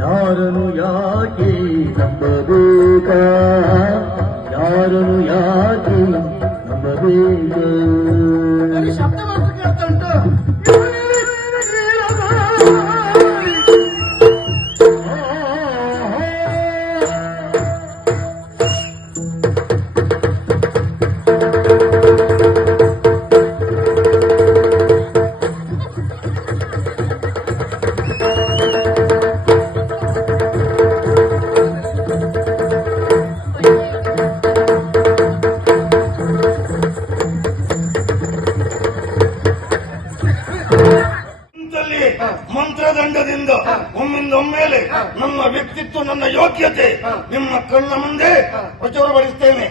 ಯಾರನ್ನು ಯಾಕೆ ನಂಬಬೇಕ, ಯಾರನ್ನು ಯಾಕೆ ನಂಬಬೇಕ. ಶಬ್ದ ಮಾತ್ರ ಕೇಳ್ತಾ ಉಂಟು. ಮಂತ್ರದಂಡದಿಂದ ಒಮ್ಮಿಂದೊಮ್ಮೆಲೆ ನನ್ನ ವ್ಯಕ್ತಿತ್ವ, ನನ್ನ ಯೋಗ್ಯತೆ ನಿಮ್ಮ ಕಣ್ಣ ಮುಂದೆ ಪ್ರಚುರಪಡಿಸ್ತೇನೆ.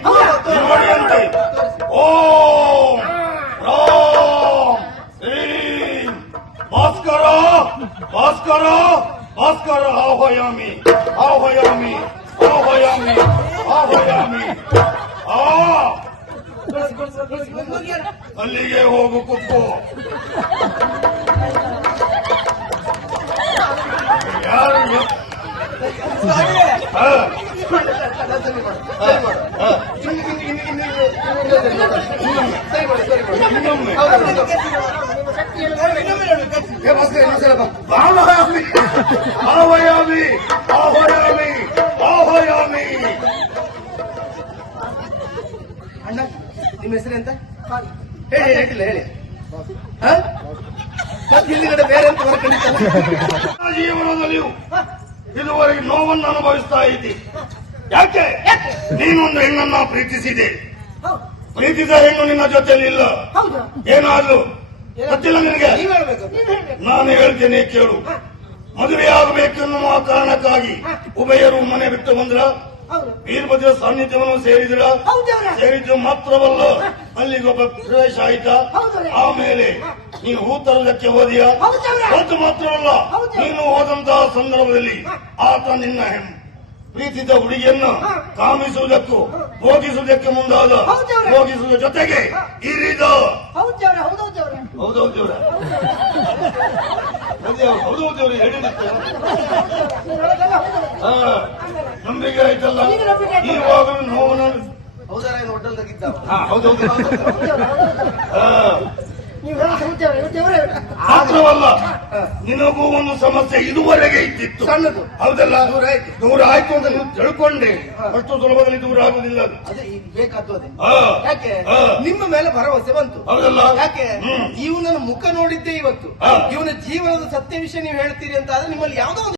ನೋಡಿ ಅಂತೆ. ಓಂ ರಾಮ್ ಶ್ರೀಂ ಭಾಸ್ಕರ ಭಾಸ್ಕರ ಭಾಸ್ಕರ ಆಹ್ವಯಾಮಿ ಆಹ್ವಯಾಮಿ ಆಹ್ವಯಾಮಿ ಆಹ್ವಯಾಮಿ. ಅಲ್ಲಿಗೆ ಹೋಗು ಕುಕ್ಕು. ಯಾರು ಆಹ್ವಯಾಮಿ ಆಹ್ವಯಾಮಿ ಆಹ್ವಯಾಮಿ. ಅಣ್ಣ, ನಿಮ್ಮ ಹೆಸರು ಎಂತ ಹೇಳಿ? ಹೇಳಿಲ್ಲ ಹೇಳಿ. ಹಿಂದಿಗಡೆ ಬೇರೆ ಅಂತ ಹೊರಕಂಡಿದ್ದಲ್ಲ. ಜೀವನದಲ್ಲಿಯೂ ಇದುವರೆಗೆ ನೋವನ್ನು ಅನುಭವಿಸ್ತಾ ಇದ್ದಿ. ಯಾಕೆ? ನೀನೊಂದು ಹೆಣ್ಣನ್ನ ಪ್ರೀತಿಸಿದೆ. ಪ್ರೀತಿಸಿದ ಹೆಣ್ಣು ನಿನ್ನ ಜೊತೆಲಿ ಇಲ್ಲ. ಏನಾದ್ರೂ ಗೊತ್ತಿಲ್ಲ ನಿನಗೆ? ನಾನು ಹೇಳ್ತೇನೆ, ಕೇಳು. ಮದುವೆಯಾಗಬೇಕೆನ್ನುವ ಕಾರಣಕ್ಕಾಗಿ ಉಭಯರು ಮನೆ ಬಿಟ್ಟು ಬಂದ್ರ, ವೀರಭದ್ರ ಸಾನ್ನಿಧ್ಯವನ್ನು ಸೇರಿದ್ರ. ಸೇರಿದ್ದು ಮಾತ್ರವಲ್ಲ, ಅಲ್ಲಿಗೊಬ್ಬ ಪ್ರವೇಶ ಆಯ್ತಾ. ಆಮೇಲೆ ನೀನು ಹೂ ತರುವುದಕ್ಕೆ ಹೋದಿಯ. ಹೊತ್ತು ಮಾತ್ರವಲ್ಲ, ನೀನು ಹೋದಂತಹ ಸಂದರ್ಭದಲ್ಲಿ ಆತ ನಿನ್ನ ಪ್ರೀತಿಸಿದ ಹುಡುಗಿಯನ್ನು ಕಾಮಿಸುವುದಕ್ಕೂ ಭೋಗಿಸುವುದಕ್ಕೆ ಮುಂದಾದ. ಭೋಗಿಸುವ ಜೊತೆಗೆ ಇರಿದ. ಹೌದೌದೇವ್ರ ಹೌದೌದೇವ್ರು ಹೇಳಿರುತ್ತೆ. ನಂಬಿಕೆ ಆಯ್ತಲ್ಲ. ಈವಾಗಲೂ ನೋವನ್ನು ಹೌದೌದು. ಮಾತ್ರವಲ್ಲ, ನಿನಗೂ ಒಂದು ಸಮಸ್ಯೆ ಇದುವರೆಗೆ ಇದ್ದಿತ್ತು. ಸಣ್ಣದು ಹೌದಲ್ಲ? ದೂರ ಆಯ್ತು ಅಂತ ನೀವು ತಿಳ್ಕೊಂಡ್ರೆ ಅಷ್ಟು ಸುಲಭದಲ್ಲಿ ದೂರ ಆಗುದಿಲ್ಲ. ಅದೇ ಬೇಕಾದ್ದು. ಅದೇ ಯಾಕೆ ನಿಮ್ಮ ಮೇಲೆ ಭರವಸೆ ಬಂತು. ಹೌದಲ್ಲ? ಯಾಕೆ ಇವನನ್ನು ಮುಖ ನೋಡಿದ್ದೆ ಇವತ್ತು. ಇವನ ಜೀವನದ ಸತ್ಯ ವಿಷಯ ನೀವು ಹೇಳ್ತೀರಿ ಅಂತ ಆದ್ರೆ ನಿಮ್ಮಲ್ಲಿ ಯಾವುದೋ